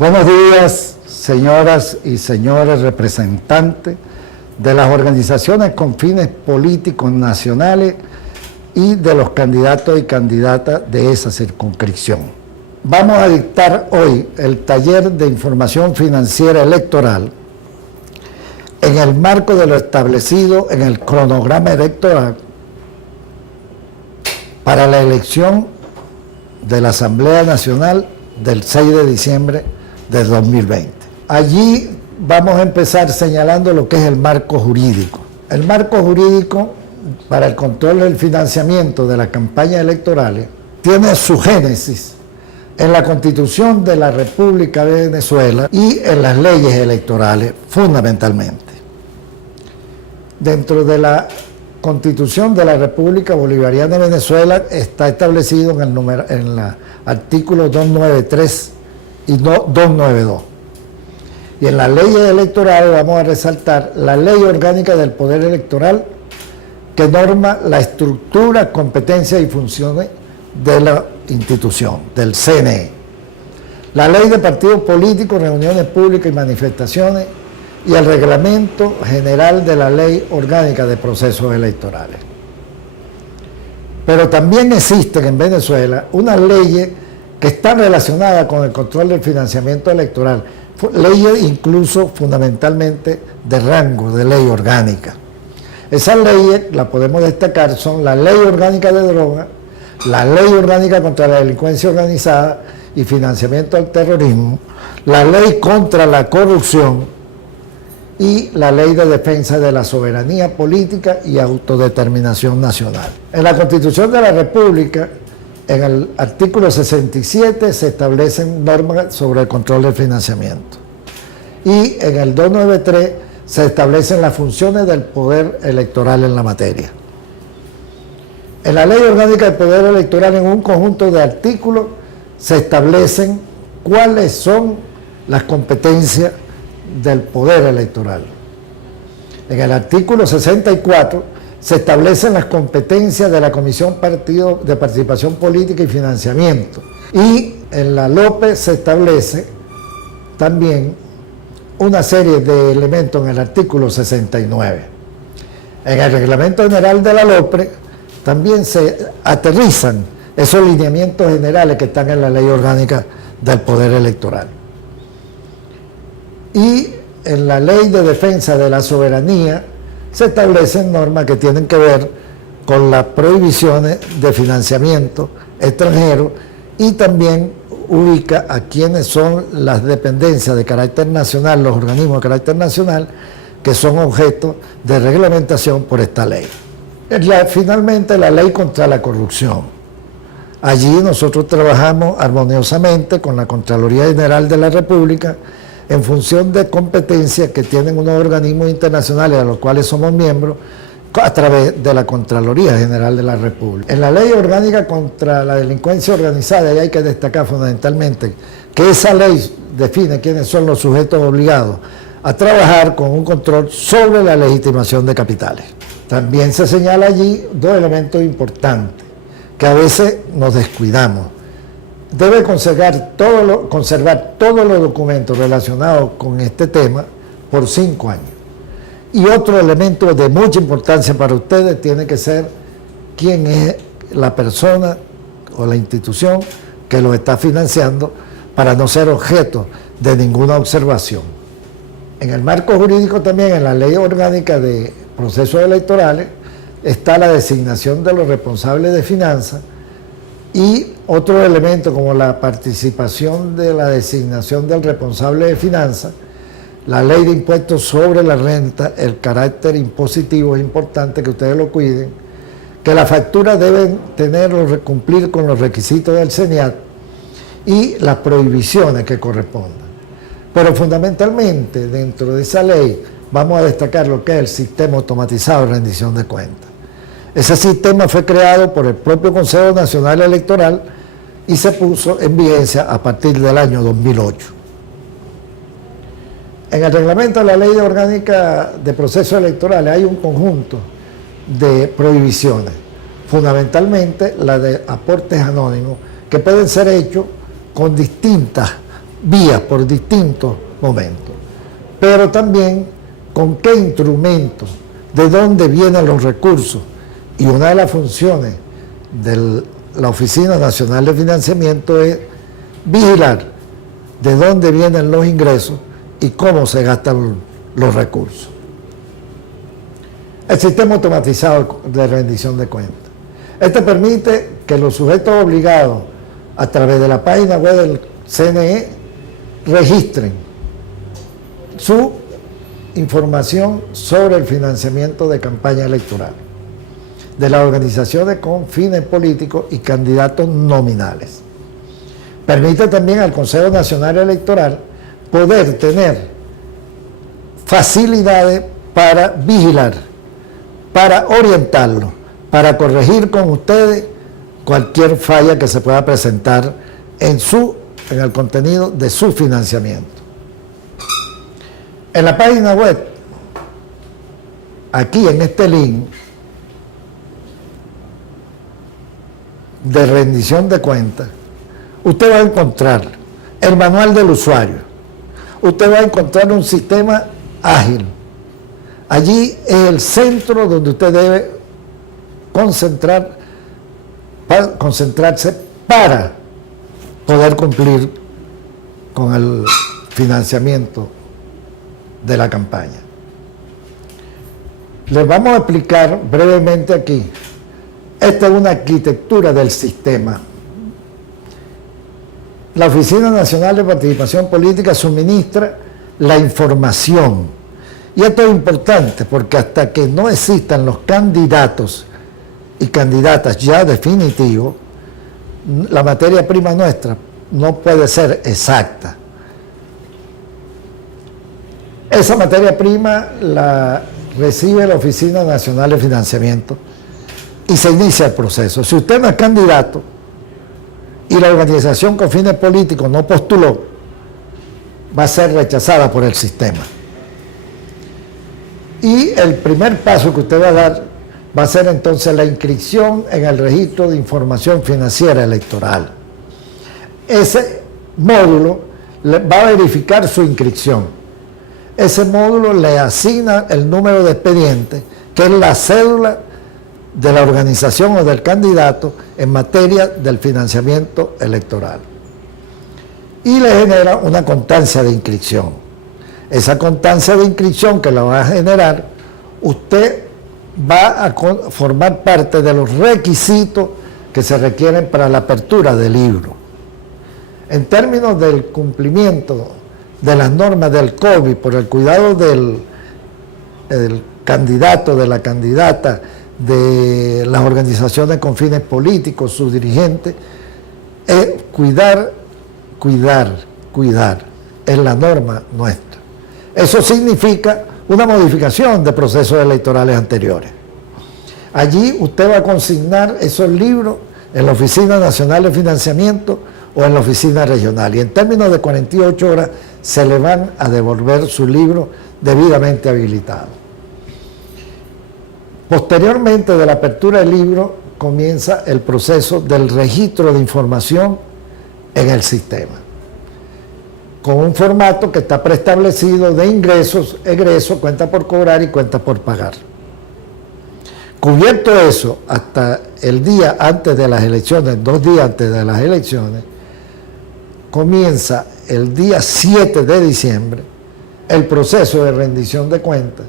Buenos días, señoras y señores representantes de las organizaciones con fines políticos nacionales y de los candidatos y candidatas de esa circunscripción. Vamos a dictar hoy el taller de información financiera electoral en el marco de lo establecido en el cronograma electoral para la elección de la Asamblea Nacional del 6 de diciembre de 2020. Allí vamos a empezar señalando lo que es el marco jurídico. El marco jurídico para el control del financiamiento de las campañas electorales tiene su génesis en la Constitución de la República de Venezuela y en las leyes electorales, fundamentalmente. Dentro de la Constitución de la República Bolivariana de Venezuela está establecido en el artículo 293 y 292. Y en las leyes electorales vamos a resaltar la Ley Orgánica del Poder Electoral, que norma la estructura, competencias y funciones de la institución, del CNE. La Ley de Partidos Políticos, Reuniones Públicas y Manifestaciones, y el Reglamento General de la Ley Orgánica de Procesos Electorales. Pero también existen en Venezuela unas leyes que están relacionadas con el control del financiamiento electoral, leyes incluso fundamentalmente de rango de ley orgánica. Esas leyes, las podemos destacar, son la Ley Orgánica de Drogas, la Ley Orgánica contra la Delincuencia Organizada y Financiamiento al Terrorismo, la Ley contra la Corrupción y la Ley de Defensa de la Soberanía Política y Autodeterminación Nacional. En la Constitución de la República, en el artículo 67, se establecen normas sobre el control del financiamiento. Y en el 293 se establecen las funciones del poder electoral en la materia. En la Ley Orgánica del Poder Electoral, en un conjunto de artículos, se establecen cuáles son las competencias del poder electoral. En el artículo 64 se establecen las competencias de la Comisión de Participación Política y Financiamiento. Y en la LOPE se establece también una serie de elementos en el artículo 69. En el Reglamento General de la LOPE también se aterrizan esos lineamientos generales que están en la Ley Orgánica del Poder Electoral. Y en la Ley de Defensa de la Soberanía se establecen normas que tienen que ver con las prohibiciones de financiamiento extranjero y también ubica a quienes son las dependencias de carácter nacional, los organismos de carácter nacional, que son objeto de reglamentación por esta ley. Finalmente, la Ley contra la Corrupción. Allí nosotros trabajamos armoniosamente con la Contraloría General de la República en función de competencias que tienen unos organismos internacionales a los cuales somos miembros a través de la Contraloría General de la República. En la Ley Orgánica contra la Delincuencia Organizada, y hay que destacar fundamentalmente que esa ley define quiénes son los sujetos obligados a trabajar con un control sobre la legitimación de capitales. También se señala allí dos elementos importantes que a veces nos descuidamos. Debe conservar todos los documentos relacionados con este tema por 5 años. Y otro elemento de mucha importancia para ustedes tiene que ser quién es la persona o la institución que lo está financiando para no ser objeto de ninguna observación. En el marco jurídico también, en la Ley Orgánica de Procesos Electorales, está la designación de los responsables de finanzas y otro elemento como la participación de la designación del responsable de finanzas, la Ley de Impuestos sobre la Renta, el carácter impositivo es importante que ustedes lo cuiden, que las facturas deben cumplir con los requisitos del CENIAT y las prohibiciones que correspondan. Pero fundamentalmente dentro de esa ley vamos a destacar lo que es el sistema automatizado de rendición de cuentas. Ese sistema fue creado por el propio Consejo Nacional Electoral y se puso en vigencia a partir del año 2008. En el reglamento de la Ley Orgánica de Procesos Electorales hay un conjunto de prohibiciones, fundamentalmente la de aportes anónimos, que pueden ser hechos con distintas vías, por distintos momentos, pero también con qué instrumentos, de dónde vienen los recursos. Y una de las funciones de la Oficina Nacional de Financiamiento es vigilar de dónde vienen los ingresos y cómo se gastan los recursos. El sistema automatizado de rendición de cuentas. Este permite que los sujetos obligados a través de la página web del CNE registren su información sobre el financiamiento de campañas electorales de las organizaciones con fines políticos y candidatos nominales. Permite también al Consejo Nacional Electoral poder tener facilidades para vigilar, para orientarlo, para corregir con ustedes cualquier falla que se pueda presentar en el contenido de su financiamiento. En la página web, aquí en este link de rendición de cuentas, usted va a encontrar el manual del usuario, usted va a encontrar un sistema ágil. Allí es el centro donde usted debe concentrarse para poder cumplir con el financiamiento de la campaña. Les vamos a explicar brevemente aquí. Esta es una arquitectura del sistema. La Oficina Nacional de Participación Política suministra la información. Y esto es importante porque hasta que no existan los candidatos y candidatas ya definitivos, la materia prima nuestra no puede ser exacta. Esa materia prima la recibe la Oficina Nacional de Financiamiento y se inicia el proceso. Si usted no es candidato y la organización con fines políticos no postuló, va a ser rechazada por el sistema. Y el primer paso que usted va a dar va a ser entonces la inscripción en el registro de información financiera electoral. Ese módulo va a verificar su inscripción. Ese módulo le asigna el número de expediente, que es la cédula de la organización o del candidato en materia del financiamiento electoral. Y le genera una constancia de inscripción. Esa constancia de inscripción que la va a generar, usted va a formar parte de los requisitos que se requieren para la apertura del libro. En términos del cumplimiento de las normas del COVID por el cuidado del candidato, de la candidata, de las organizaciones con fines políticos, sus dirigentes, es cuidar, es la norma nuestra. Eso significa una modificación de procesos electorales anteriores. Allí usted va a consignar esos libros en la Oficina Nacional de Financiamiento o en la oficina regional, y en términos de 48 horas se le van a devolver su libro debidamente habilitado. Posteriormente de la apertura del libro comienza el proceso del registro de información en el sistema, con un formato que está preestablecido de ingresos, egresos, cuenta por cobrar y cuenta por pagar. Cubierto eso, hasta el día antes de las elecciones, 2 días antes de las elecciones, comienza el día 7 de diciembre el proceso de rendición de cuentas,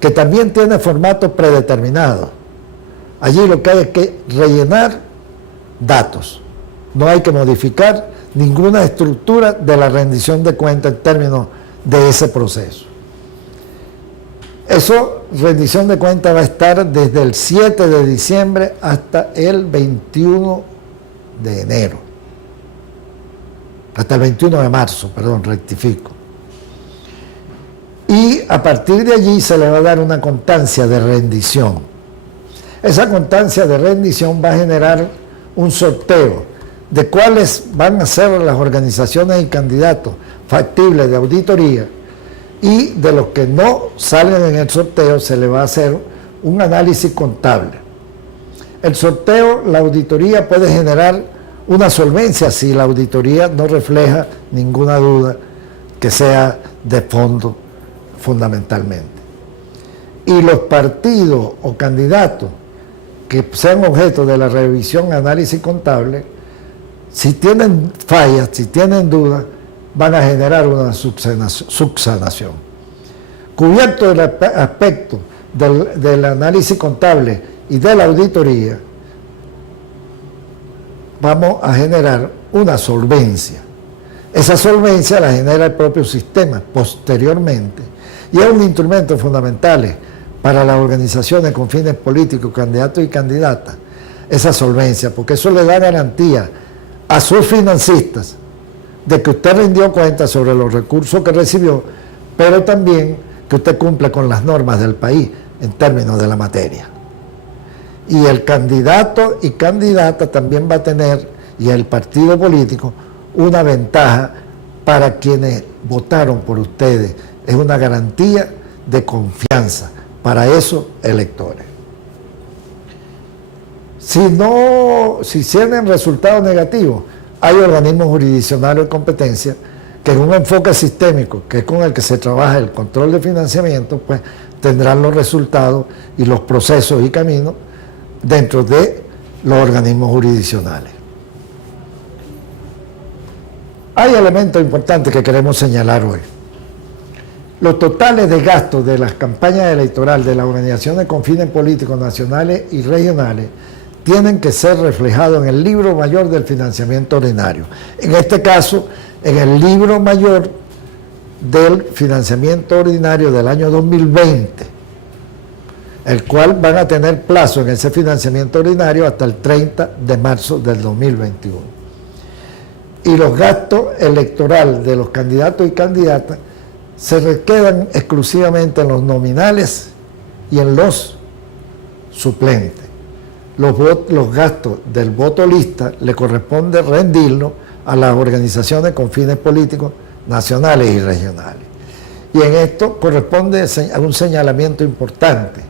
que también tiene formato predeterminado. Allí lo que hay es que rellenar datos, no hay que modificar ninguna estructura de la rendición de cuentas en términos de ese proceso. Eso, rendición de cuentas, va a estar desde el 7 de diciembre hasta el 21 de enero. Hasta el 21 de marzo, perdón, rectifico. Y a partir de allí se le va a dar una constancia de rendición. Esa constancia de rendición va a generar un sorteo de cuáles van a ser las organizaciones y candidatos factibles de auditoría, y de los que no salen en el sorteo se le va a hacer un análisis contable. El sorteo, la auditoría puede generar una solvencia si la auditoría no refleja ninguna duda que sea de fondo fundamentalmente. Y los partidos o candidatos que sean objeto de la revisión análisis contable, si tienen fallas, si tienen dudas, van a generar una subsanación. Cubierto el aspecto del análisis contable y de la auditoría, vamos a generar una solvencia. Esa solvencia la genera el propio sistema posteriormente y es un instrumento fundamental para las organizaciones con fines políticos, candidatos y candidatas, esa solvencia, porque eso le da garantía a sus financistas de que usted rindió cuenta sobre los recursos que recibió, pero también que usted cumple con las normas del país en términos de la materia. Y el candidato y candidata también va a tener, y el partido político, una ventaja para quienes votaron por ustedes. Es una garantía de confianza para esos electores. Si tienen resultados negativos, hay organismos jurisdiccionales de competencia que en un enfoque sistémico, que es con el que se trabaja el control de financiamiento, pues tendrán los resultados y los procesos y caminos dentro de los organismos jurisdiccionales. Hay elementos importantes que queremos señalar hoy. Los totales de gastos de las campañas electorales de las organizaciones con fines políticos nacionales y regionales tienen que ser reflejados en el libro mayor del financiamiento ordinario. En este caso, en el libro mayor del financiamiento ordinario del año 2020, el cual van a tener plazo en ese financiamiento ordinario hasta el 30 de marzo del 2021. Y los gastos electorales de los candidatos y candidatas se quedan exclusivamente en los nominales y en los suplentes. Los gastos del voto lista le corresponde rendirlo a las organizaciones con fines políticos nacionales y regionales. Y en esto corresponde a un señalamiento importante.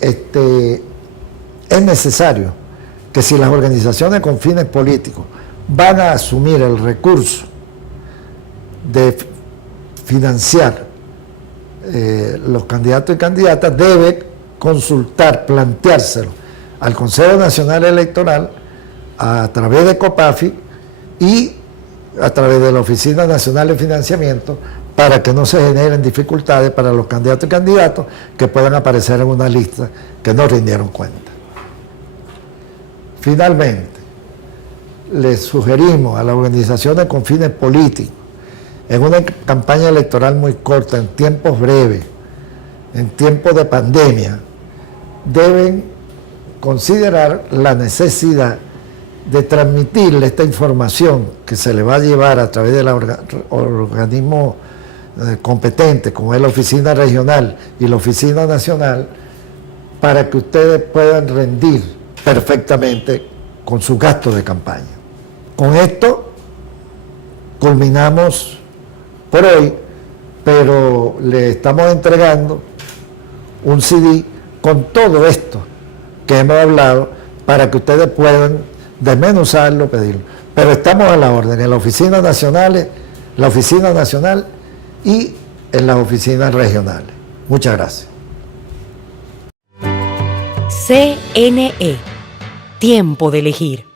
Es necesario que si las organizaciones con fines políticos van a asumir el recurso de financiar los candidatos y candidatas, debe consultar, planteárselo al Consejo Nacional Electoral a través de COPAFI y a través de la Oficina Nacional de Financiamiento, para que no se generen dificultades para los candidatos y candidatos que puedan aparecer en una lista que no rindieron cuenta. Finalmente, les sugerimos a las organizaciones con fines políticos, en una campaña electoral muy corta, en tiempos breves, en tiempos de pandemia, deben considerar la necesidad de transmitirle esta información que se le va a llevar a través del organismo competente, como es la Oficina Regional y la Oficina Nacional, para que ustedes puedan rendir perfectamente con sus gastos de campaña. Con esto culminamos por hoy, pero le estamos entregando un CD con todo esto que hemos hablado para que ustedes puedan desmenuzarlo, pedirlo. Pero estamos a la orden en las oficinas nacionales, la Oficina Nacional y en las oficinas regionales. Muchas gracias. CNE. Tiempo de elegir.